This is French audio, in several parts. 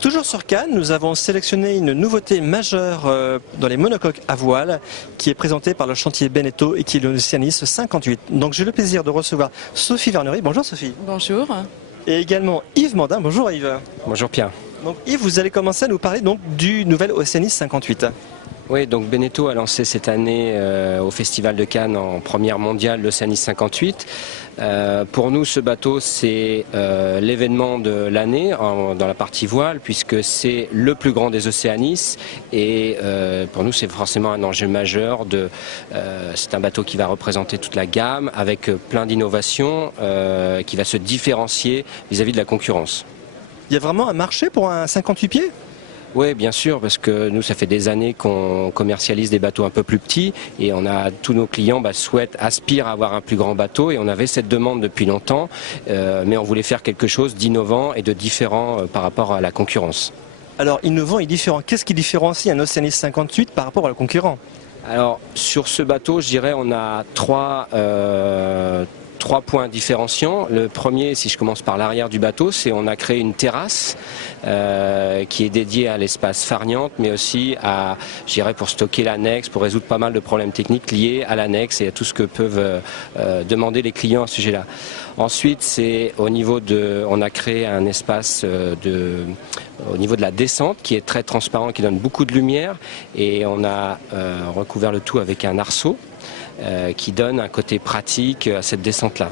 Toujours sur Cannes, nous avons sélectionné une nouveauté majeure dans les monocoques à voile qui est présentée par le chantier Beneteau et qui est l'Oceanis 58. Donc j'ai le plaisir de recevoir Sophie Vernery. Bonjour Sophie. Bonjour. Et également Yves Mandin. Bonjour Yves. Bonjour Pierre. Donc Yves, vous allez commencer à nous parler donc du nouvel Oceanis 58. Oui, donc Beneteau a lancé cette année au Festival de Cannes en première mondiale l'Oceanis 58. Pour nous, ce bateau, c'est l'événement de l'année dans la partie voile, puisque c'est le plus grand des Oceanis. Et pour nous, c'est forcément un enjeu majeur. C'est un bateau qui va représenter toute la gamme, avec plein d'innovations, qui va se différencier vis-à-vis de la concurrence. Il y a vraiment un marché pour un 58 pieds ? Oui, bien sûr, parce que nous, ça fait des années qu'on commercialise des bateaux un peu plus petits et tous nos clients aspirent à avoir un plus grand bateau et on avait cette demande depuis longtemps, mais on voulait faire quelque chose d'innovant et de différent par rapport à la concurrence. Alors, innovant et différent, qu'est-ce qui différencie un Oceanis 58 par rapport à le concurrent ? Alors, sur ce bateau, je dirais, on a trois points différenciants. Le premier, si je commence par l'arrière du bateau, c'est on a créé une terrasse qui est dédiée à l'espace farniente, mais aussi pour stocker l'annexe, pour résoudre pas mal de problèmes techniques liés à l'annexe et à tout ce que peuvent demander les clients à ce sujet-là. Ensuite, on a créé un espace au niveau de la descente qui est très transparent, qui donne beaucoup de lumière, et on a recouvert le tout avec un arceau qui donne un côté pratique à cette descente-là.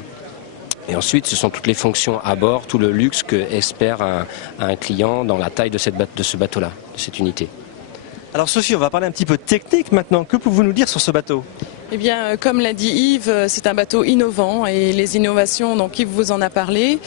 Et ensuite, ce sont toutes les fonctions à bord, tout le luxe que espère un client dans la taille de ce bateau-là, de cette unité. Alors Sophie, on va parler un petit peu technique maintenant. Que pouvez-vous nous dire sur ce bateau ? Eh bien, comme l'a dit Yves, c'est un bateau innovant et les innovations, donc Yves vous en a parlé.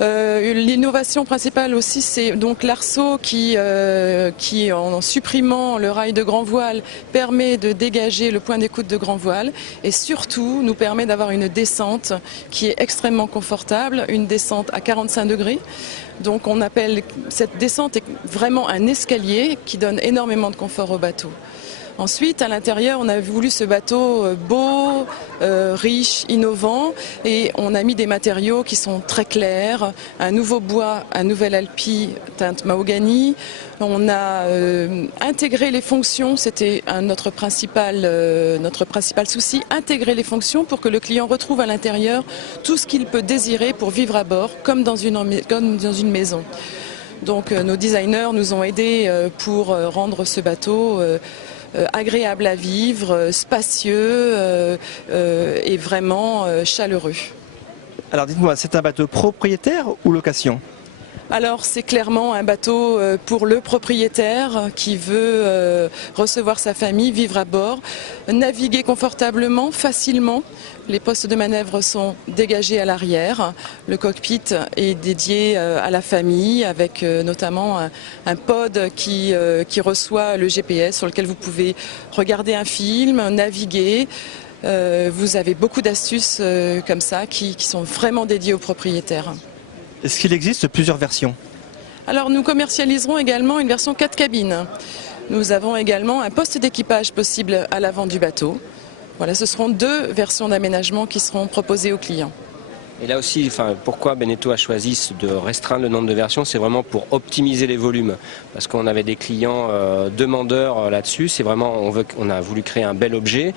L'innovation principale aussi, c'est donc l'arceau qui, en supprimant le rail de grand voile, permet de dégager le point d'écoute de grand voile et surtout nous permet d'avoir une descente qui est extrêmement confortable, une descente à 45 degrés. Donc on appelle cette descente vraiment un escalier qui donne énormément de confort au bateau. Ensuite, à l'intérieur, on a voulu ce bateau beau, riche, innovant, et on a mis des matériaux qui sont très clairs, un nouveau bois, un nouvel alpi teinte mahogany. On a intégré les fonctions, c'était notre principal souci, intégrer les fonctions pour que le client retrouve à l'intérieur tout ce qu'il peut désirer pour vivre à bord, comme dans une maison. Donc nos designers nous ont aidés pour rendre ce bateau agréable à vivre, spacieux et vraiment chaleureux. Alors dites-moi, c'est un bateau propriétaire ou location ? Alors c'est clairement un bateau pour le propriétaire qui veut recevoir sa famille, vivre à bord, naviguer confortablement, facilement. Les postes de manœuvre sont dégagés à l'arrière. Le cockpit est dédié à la famille avec notamment un pod qui reçoit le GPS sur lequel vous pouvez regarder un film, naviguer. Vous avez beaucoup d'astuces comme ça qui sont vraiment dédiées aux propriétaires. Est-ce qu'il existe plusieurs versions ? Alors nous commercialiserons également une version 4 cabines. Nous avons également un poste d'équipage possible à l'avant du bateau. Voilà, ce seront 2 versions d'aménagement qui seront proposées aux clients. Et là aussi, pourquoi Beneteau a choisi de restreindre le nombre de versions, c'est vraiment pour optimiser les volumes. Parce qu'on avait des clients demandeurs là-dessus. C'est vraiment, on a voulu créer un bel objet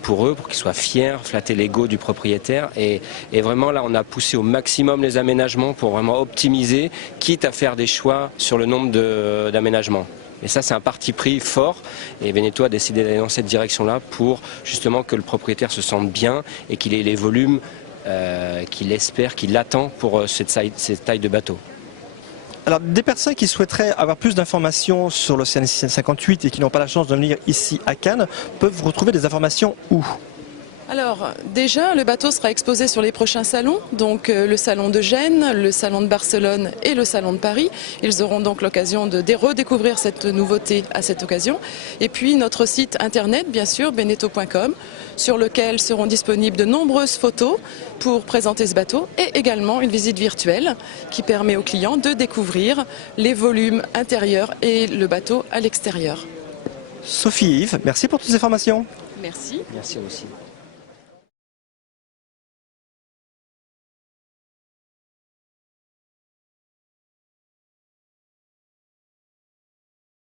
pour eux, pour qu'ils soient fiers, flatter l'ego du propriétaire. Et vraiment là, on a poussé au maximum les aménagements pour vraiment optimiser, quitte à faire des choix sur le nombre d'aménagements. Et ça, c'est un parti pris fort. Et Beneteau a décidé d'aller dans cette direction-là pour justement que le propriétaire se sente bien et qu'il ait les volumes qu'il espère, qu'il attend pour cette taille de bateau. Alors, des personnes qui souhaiteraient avoir plus d'informations sur l'Oceanis 58 et qui n'ont pas la chance de venir ici à Cannes, peuvent retrouver des informations où ? Alors déjà, le bateau sera exposé sur les prochains salons, donc le salon de Gênes, le salon de Barcelone et le salon de Paris. Ils auront donc l'occasion de redécouvrir cette nouveauté à cette occasion. Et puis notre site internet, bien sûr, beneteau.com, sur lequel seront disponibles de nombreuses photos pour présenter ce bateau et également une visite virtuelle qui permet aux clients de découvrir les volumes intérieurs et le bateau à l'extérieur. Sophie et Yves, merci pour toutes ces informations. Merci. Merci aussi.